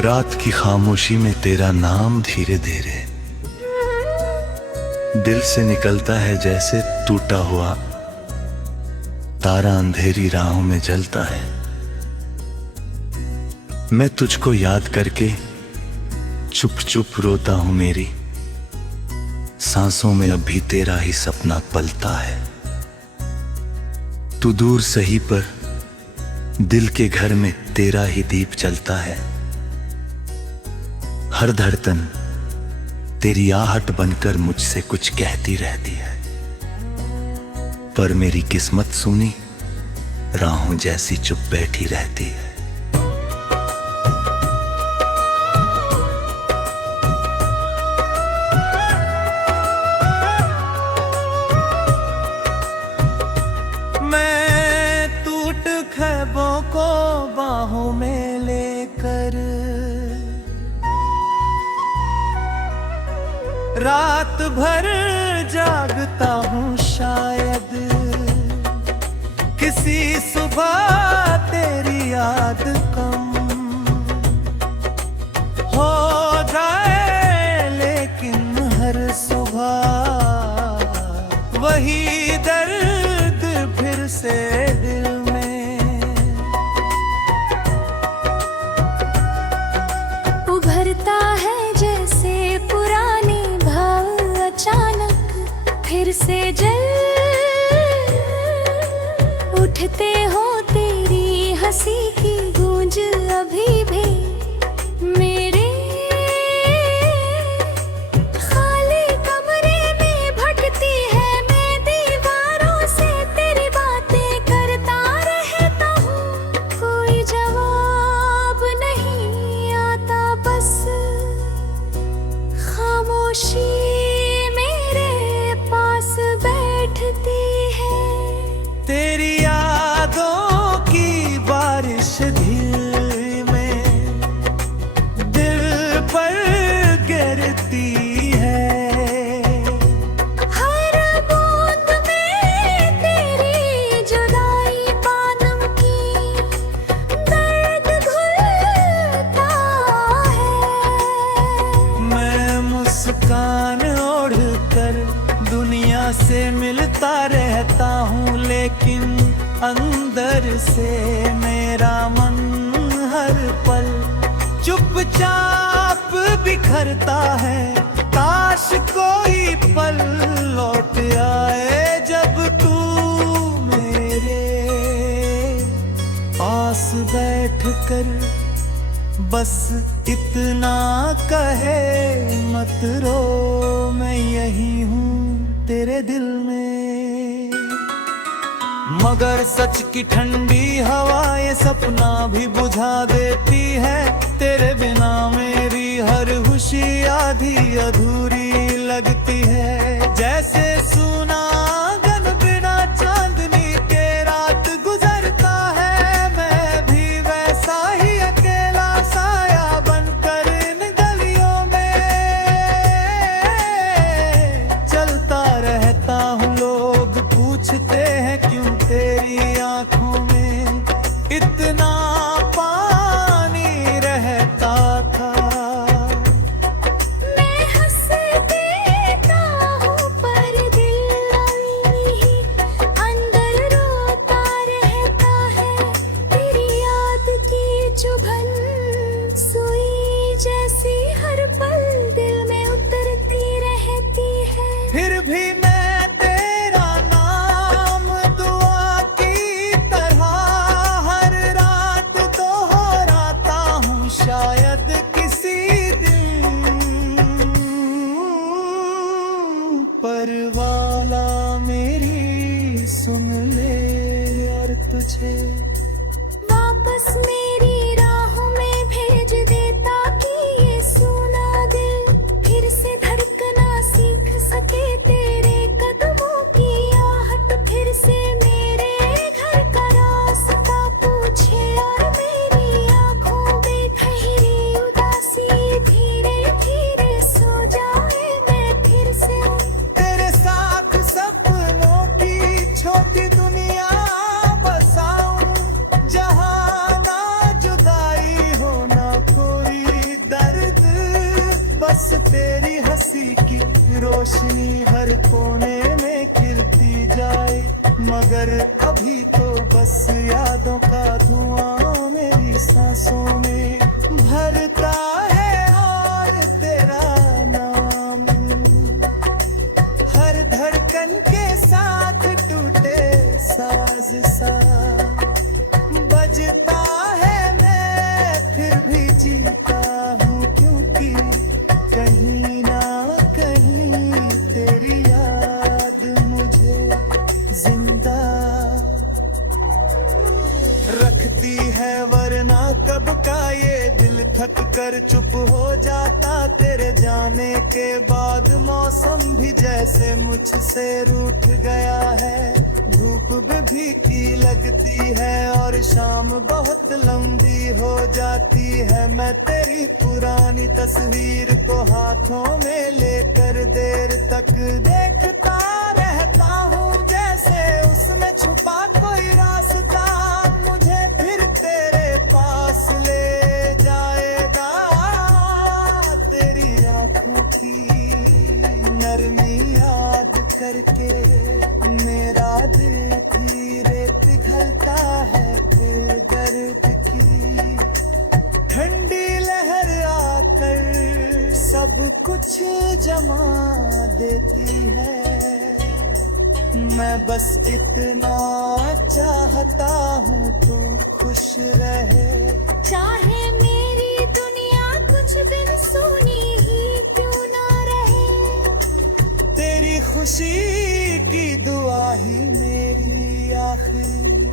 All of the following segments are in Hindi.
रात की खामोशी में तेरा नाम धीरे धीरे दिल से निकलता है, जैसे टूटा हुआ तारा अंधेरी राहों में जलता है। मैं तुझको याद करके चुप चुप रोता हूं, मेरी सांसों में अभी तेरा ही सपना पलता है। तू दूर सही पर दिल के घर में तेरा ही दीप जलता है। हर धड़कन तेरी आहट बनकर मुझसे कुछ कहती रहती है, पर मेरी किस्मत सुनी राहों जैसी चुप बैठी रहती है। मैं टूट ख्वाबों को बाहों में लेकर रात भर जागता हूँ, शायद किसी सुबह तेरी याद कम हो जाए, लेकिन हर सुबह वही दर्द फिर से दिल में उभरता है, जैसे पुराने भाव अचानक फिर से जल उठते हो। तेरी हंसी की गूंज अभी भी मेरे खाली कमरे में भटकती है। मैं दीवारों से तेरी बातें करता रहता हूँ, कोई जवाब नहीं आता, बस खामोशी मेरे पास बैठती है। तेरी यादों की बारिश दिल में दिल पर गिरती है। हर बूंद में तेरी जुदाई पानम की दर्द घुलता है। मैं मुस्कान ओढ़ कर दुनिया से मिलता रहता हूँ, लेकिन अंदर से मेरा मन हर पल चुपचाप बिखरता है। काश कोई पल लौट आए जब तू मेरे पास बैठ कर बस इतना कहे, मत रो, मैं यही हूँ तेरे दिल में। मगर सच की ठंडी हवा ये सपना भी बुझा देती है। तेरे बिना मेरी हर खुशी आधी अधूरी लगती है। जैसे सूना आंगन बिना चांदनी के रात गुजरता है, मैं भी वैसा ही अकेला साया बनकर इन गलियों में चलता रहता हूँ। लोग पूछते हैं क्यों तेरी आंखों में इतना पानी रहता था। मैं हंस देता हूँ पर दिल अभी अंदर रोता रहता है। तेरी याद की चुभन सुई जैसी हर पल दिल में उतरती रहती है। फिर भी मैं तेरा नाम दुआ की तरह हर रात दोहराता हूँ, शायद किसी दिन पर वाला मेरी सुन ले और तुझे वापस मेरी राहों में भेज दे, ताकि ये सूना दिल फिर से धड़कना सीख सके। तेरे कदमों की आहट फिर से मेरे घर का रास्ता पूछे, और मेरी आंखों में ठहरी उदासी धीरे धीरे सो जाए। मैं फिर से तेरे साथ सपनों की छोटी दुनिया बसाऊं तेरी हंसी की रोशनी हर कोने में खिलती जाए, मगर अभी तो बस यादों का धुआं मेरी सांसों में भरता है और तेरा नाम हर धड़कन के साथ टूटे साज सा बजता है। मैं फिर भी जीता हूँ क्योंकि कहीं ना कहीं तेरी याद मुझे जिंदा रखती है, वरना कब का ये दिल थक कर चुप हो जाता। तेरे जाने के बाद मौसम भी जैसे मुझसे रूठ गया है, धूप भी की लगती है और शाम बहुत लंबी हो जाती है। मैं तेरी पुरानी तस्वीर को हाथों में लेकर देर तक देखता रहता हूँ, जैसे उसमें छुपा कोई रास्ता मुझे फिर तेरे पास ले जाएगा। तेरी आंखों की नरमी याद करके मेरा दिल धीरे पिघलता है, फिर दर्द की ठंडी लहर आकर सब कुछ जमा देती है। मैं बस इतना चाहता हूँ तू खुश रहे, चाहे मेरी दुनिया कुछ दिन सुनी ही क्यों ना रहे। तेरी खुशी की दुआ ही मेरी आखिरी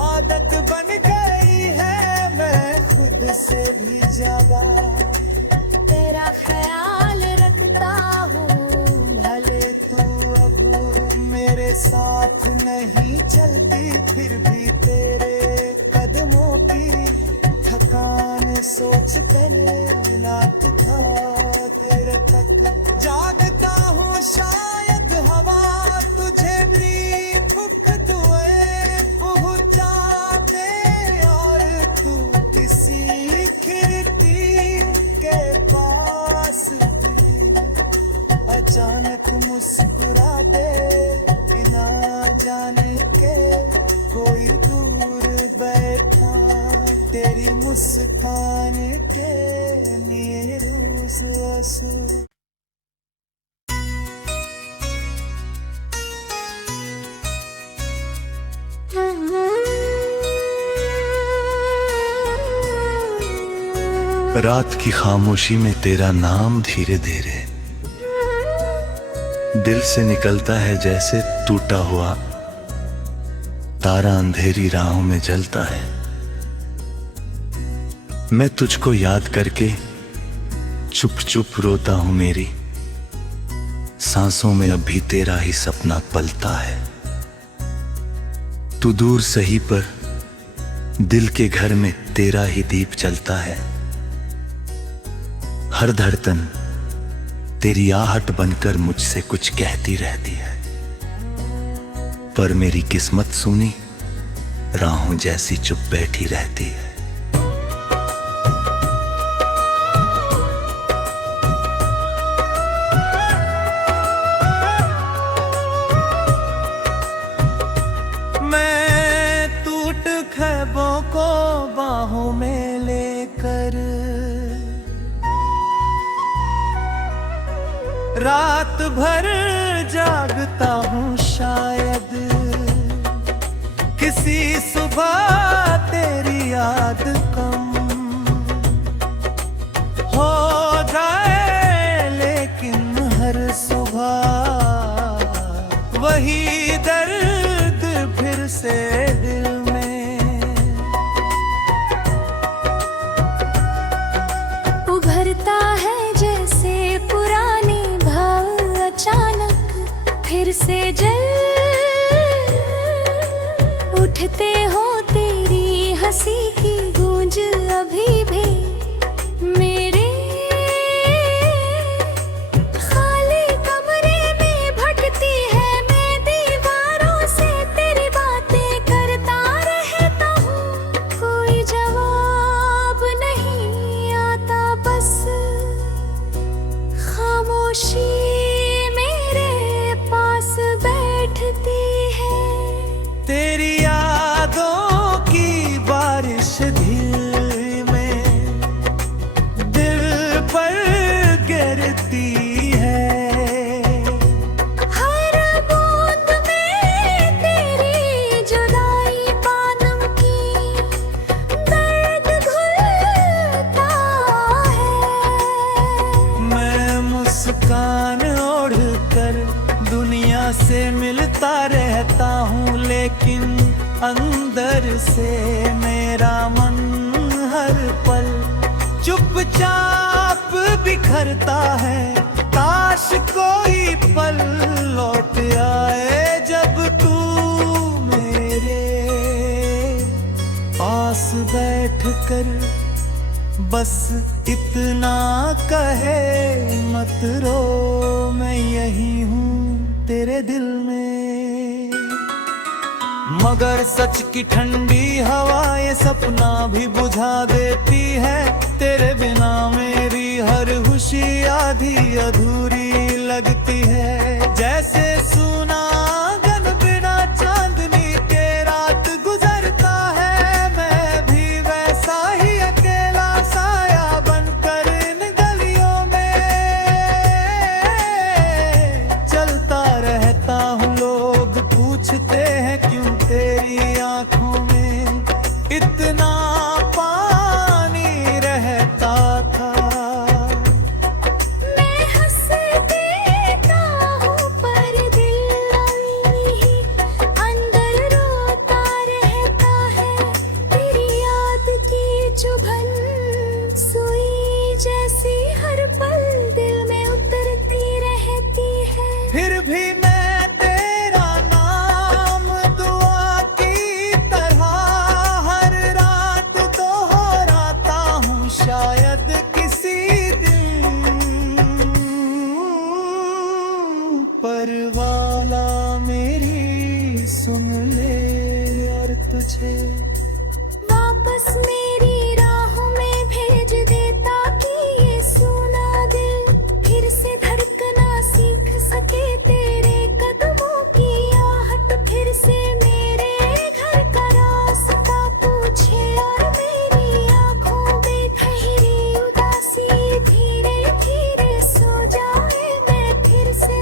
आदत बन गई है, मैं खुद से भी ज्यादा तेरा ख्याल रखता हूँ, भले तू अब मेरे साथ नहीं चलती, फिर भी तेरे कदमों की थकान सोच कर नाच था तेरे तक जागता हूँ। शायद हवा तुझे भी फूंक दुए पहुँचा दे और तू किसी खिड़की के पास भी अचानक मुस्कुरा दे, बिना जाने के कोई दूर बैठा तेरी मुस्कान के नीरूस आंसू। रात की खामोशी में तेरा नाम धीरे धीरे दिल से निकलता है, जैसे टूटा हुआ तारा अंधेरी राहों में जलता है। मैं तुझको याद करके चुप चुप रोता हूं, मेरी सांसों में अभी तेरा ही सपना पलता है। तू दूर सही पर दिल के घर में तेरा ही दीप जलता है। हर धड़कन तेरी आहट बनकर मुझसे कुछ कहती रहती है, पर मेरी किस्मत सूनी राहों जैसी चुप बैठी रहती है। मैं टूट ख्वाबों को बाहों में लेकर रात भर जागता हूँ, शायद किसी सुबह तेरी याद कम हो जाए, लेकिन हर सुबह वही दर्द फिर से दिल में उभरता है, जैसे पुराने भाव अचानक फिर से जल उठते हो। तेरी हंसी की गूंज अभी भी मेरे खाली कमरे में भटकती है। मैं दीवारों से तेरी बातें करता रहता हूँ, कोई जवाब नहीं आता, बस खामोशी मेरे पास बैठती है। तेरी यादों की बारिश दिल में दिल पर गिरती है। हर बूंद में तेरी जुदाई पानम की दर्द घुलता है। मैं मुस्कान ओढ़ कर दुनिया से मिलता रहता हूँ, लेकिन अंदर से मेरा मन हर पल चुपचाप बिखरता है। काश कोई पल लौट आए जब तू मेरे पास बैठ कर बस इतना कहे मत रो, मैं यही हूँ तेरे दिल में। मगर सच की ठंडी हवा ये सपना भी बुझा देती है। तेरे बिना मेरी हर खुशी आधी अधूरी लगती है। जैसे सूना गन बिना चांदनी के रात गुजरता है, मैं भी वैसा ही अकेला साया बनकर इन गलियों में चलता रहता हूँ। लोग पूछते हैं क्यों तेरी आंखों में इतना पानी रहता था। मैं हंस देता हूँ पर दिल अभी अंदर रोता रहता है। तेरी याद की चुभन सुई जैसी हर पल दिल में उतरती रहती है। फिर भी मैं तेरा नाम दुआ की तरह हर रात दोहराता हूँ। शायद किसी दिन परवाला मेरी सुन ले और तुझे वापस मेरी राहों में भेज दे, ताकि ये सूना दिल फिर से धड़कना सीख सके। तेरे कदमों की आहट फिर से मेरे घर का रास्ता पूछे, और मेरी आंखों में ठहरी उदासी धीरे धीरे सो जाए। मैं फिर से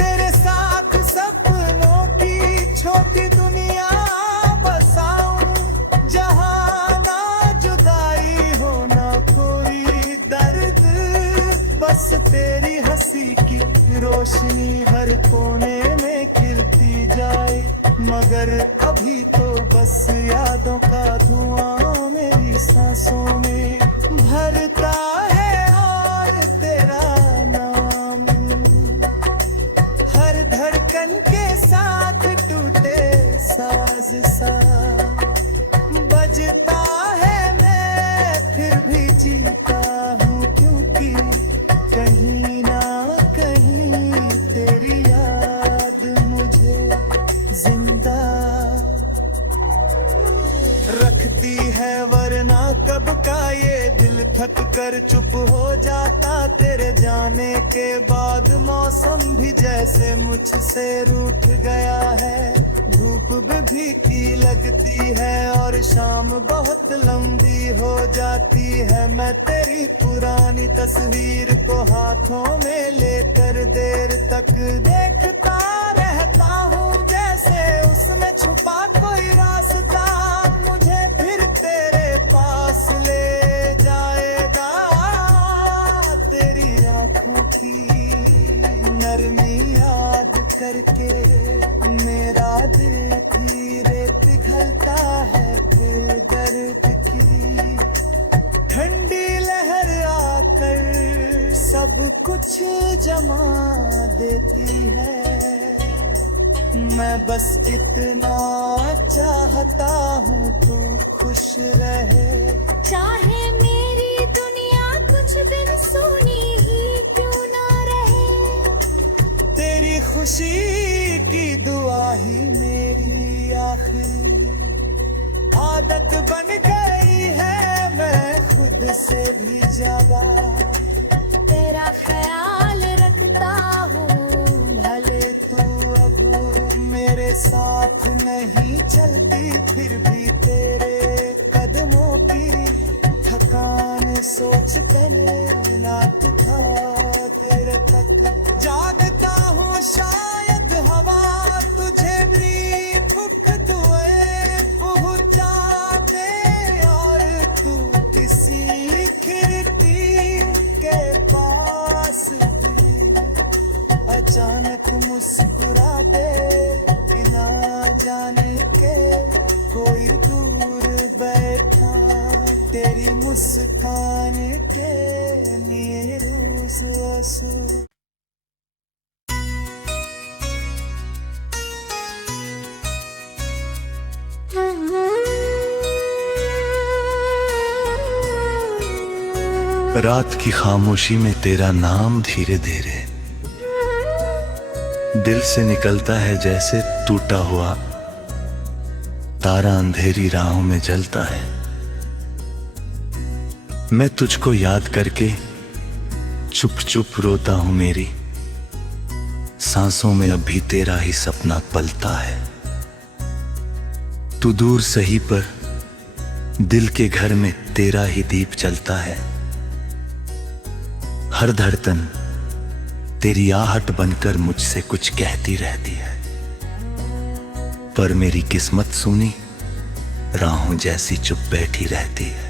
तेरे साथ सपनों की छोटी दुनिया बसाऊं, जहां ना जुदाई हो ना कोई दर्द। बस तेरी हंसी की रोशनी हर कोने में खिलती जाए। मगर अभी तो बस यादों का धुआं मेरी सांसों में भरता है, और तेरा नाम हर धड़कन के साथ टूटे साज सा बजता है। मैं फिर भी जीता हूँ, क्योंकि कहीं ना कहीं तेरी याद मुझे जिंदा रखती है। वरना कब का ये दिल थक कर चुप हो जाता। तेरे जाने के बाद मौसम भी जैसे मुझसे रूठ गया है। धूप भी की लगती है और शाम बहुत लंबी हो जाती है। मैं तेरी पुरानी तस्वीर को हाथों में लेकर देर तक देखता रहता हूँ, जैसे उसमें छुपा कोई रास्ता मुझे फिर तेरे पास ले जाएगा। तेरी आंखों की नरमी याद करके मेरा दिल धीरे पिघलता है। फिर दर्द की ठंडी लहर आकर सब कुछ जमा देती है। मैं बस इतना चाहता हूँ तू खुश रहे। चाहे मेरी दुनिया कुछ दिन सुनी ही क्यों ना रहे। तेरी खुशी की दुआ ही मेरी आखिरी आदत बन गई है। मैं खुद से भी ज्यादा तेरा ख्याल रख चलती फिर भी तेरे कदमों की थकान सोच कर रात था देर तक जागता हूँ शायद हवा तुझे भी फुक दुए पहुँचा दे और तू किसी खिड़की के पास भी अचानक मुस्कुरा दे बिना जाने के कोई दूर बैठा तेरी मुस्कान के लिए रोज आंसू रात की खामोशी में तेरा नाम धीरे धीरे दिल से निकलता है जैसे टूटा हुआ तारा अंधेरी राहों में जलता है। मैं तुझको याद करके चुप चुप रोता हूं, मेरी सांसों में अभी तेरा ही सपना पलता है। तू दूर सही पर दिल के घर में तेरा ही दीप जलता है। हर धड़कन तेरी आहट बनकर मुझसे कुछ कहती रहती है, पर मेरी किस्मत सुनी राहों जैसी चुप बैठी रहती है।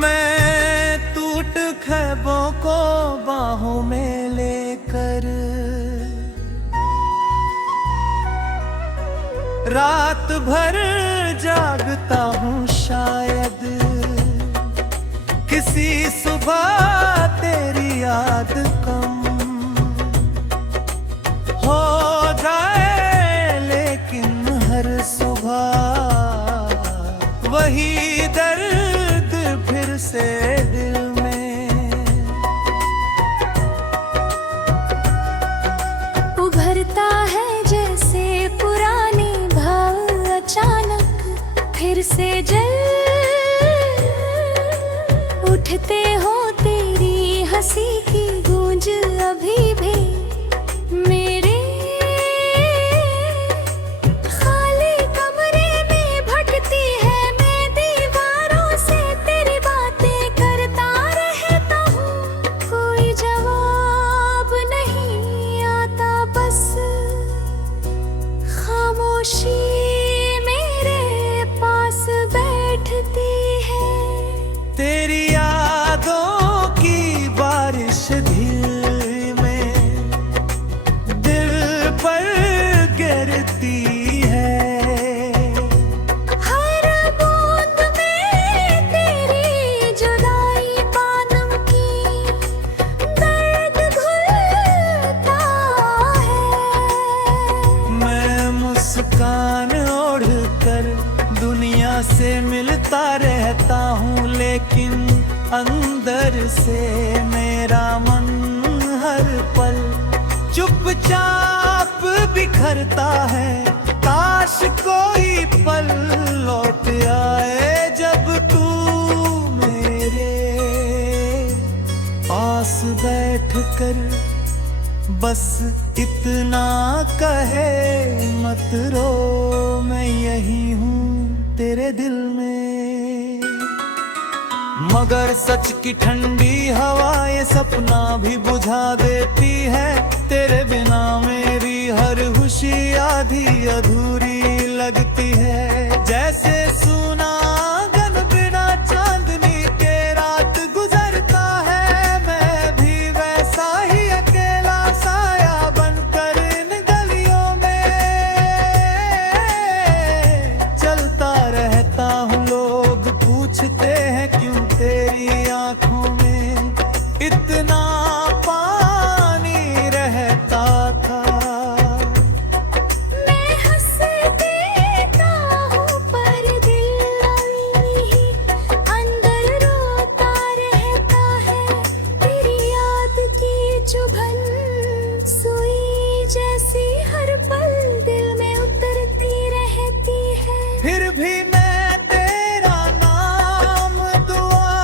मैं टूट ख्वाबों को बाहों में लेकर रात भर जागता हूँ, शायद किसी सुबह तेरी याद कम हो जाए, लेकिन हर सुबह वही दर्द फिर से दिल में उभरता है जैसे पुराने भाव अचानक फिर से जल उठते हो। तेरी हंसी की गूंज अभी भी मेरे खाली कमरे में भटकती है। मैं दीवारों से तेरी बातें करता रहता हूँ, कोई जवाब नहीं आता, बस खामोशी मेरे पास बैठती है। तेरी यादों की बारिश धीमे दिल पर गिरती है। हर बूंद में तेरी जुदाई पानम की दर्द घुलता है। मैं मुस्कान ओढ़ कर दुनिया से मिलता रहता हूँ, लेकिन अंदर से मेरा मन हर पल चुपचाप बिखरता है। काश कोई पल लौट आए जब तू मेरे पास बैठ कर बस इतना कहे मत रो, मैं यही हूँ तेरे दिल में। मगर सच की ठंडी हवा ये सपना भी बुझा देती है। तेरे बिना मेरी हर खुशी आधी अधूरी लगती है। जैसे सूना आंगन बिना चांदनी के रात गुजरता है, मैं भी वैसा ही अकेला साया बनकर इन गलियों में चलता रहता हूँ। लोग पूछते हैं क्यों तेरी आंखों में इतना पानी रहता था। मैं हंस देता हूँ पर दिल अभी अंदर रोता रहता है। तेरी याद की चुभन सुई जैसी हर पल दिल में उतरती रहती है। फिर भी मैं तेरा नाम दुआ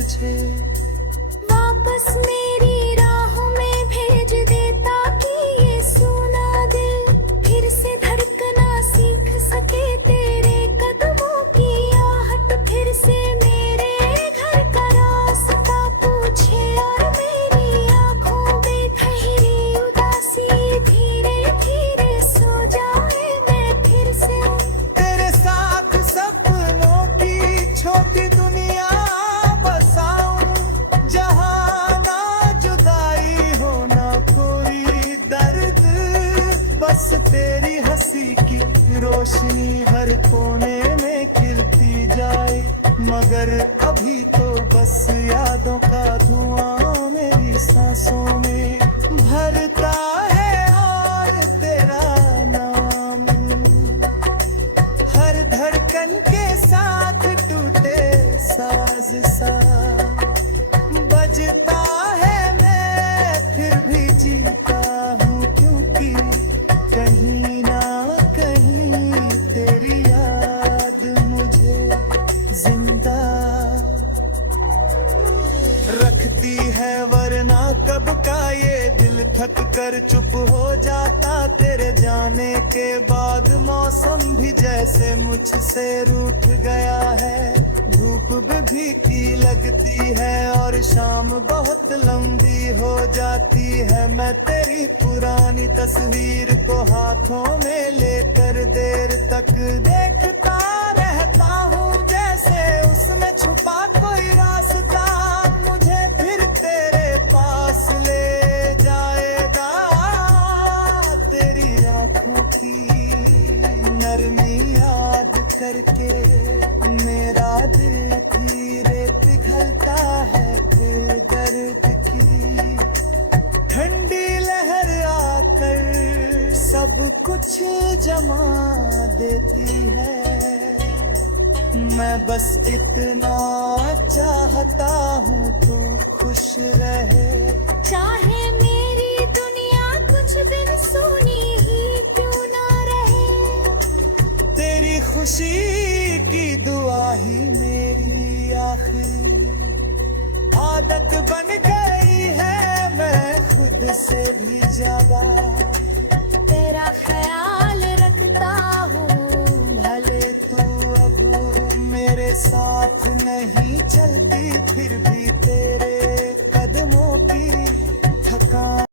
तुझे। वापस मेरी राहों में भेज देता कि ये सूना दिल फिर से धड़कना सीख सके तेरे कदमों की आहट फिर से मेरे घर का रास्ता पूछे और मेरी आंखों में ठहरी उदासी धीरे धीरे सो जाए मैं फिर से। तेरे साथ सपनों की छोटी दुनिया बसाऊं, जहां ना जुदाई हो ना कोई दर्द, बस तेरी हंसी की रोशनी हर कोने में खिलती जाए। मगर अभी तो बस यादों का धुआं मेरी सांसों में भरता है और तेरा नाम हर धड़कन के साथ टूटे साज सा बजता है। मैं फिर भी जीता हूँ क्योंकि कहीं ना कहीं तेरी याद मुझे जिंदा रखती है, वरना कब का ये दिल थक कर चुप हो जाता तेरे जाने के बाद। मौसम भी जैसे मुझसे रूठ गया है, धूप भी की लगती है और शाम बहुत लंबी हो जाती है। मैं तेरी पुरानी तस्वीर को हाथों में लेकर देर तक देखता रहता हूँ, जैसे उसमें छुपा कोई रास्ता मुझे फिर तेरे पास ले जाएगा। तेरी आंखों की नरमी याद करके मेरा दिल धीरे पिघलता है फिर दर्द की ठंडी लहर आकर सब कुछ जमा देती है। मैं बस इतना चाहता हूँ तू खुश रहे, चाहे मेरी दुनिया कुछ दिन सुनी ही क्यों ना रहे। तेरी खुशी की दुआ ही मेरी आखिरी आदत बन गई है, मैं खुद से भी ज्यादा तेरा ख्याल रखता हूँ भले तू अब मेरे साथ नहीं चलती, फिर भी तेरे कदमों की थकान